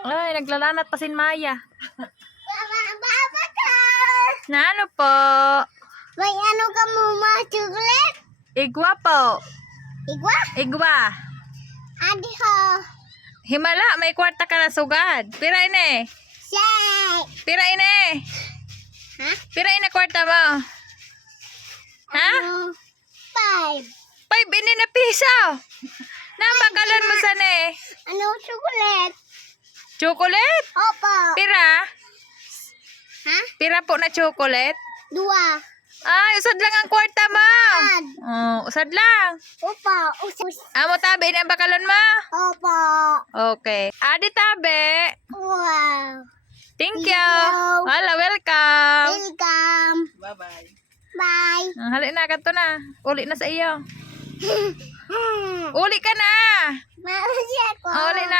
Ay, naglalanat pa si Maya. Baba ka! Na ano po? May ano ka mo, mga chocolate? Igwa po. Igwa? Igwa. Adi ho. Himala, may kwarta ka na sugad. Pira ini. Shake! Pira ini. Ha? Pira ini kwarta mo. Ha? Ano? 5. 5 ini na piso. Nabakalan mo sa ne. Ano chocolate? Chocolate? Opo. Pira? Ha? Pira po na chocolate? 2. Ay, usad lang ang kwarta mo. Ad. Oh, usad lang. Opo. Usus. Amo tabi, ini ang bakalan mo? Opo. Okay. Adi tabi. Wow. Thank Thank you. you. Hala, welcome. Welcome. Bye-bye. Bye. Hali na, kato na. Uli na sa iyo. Uli ka na. Mausi ako. Uli na.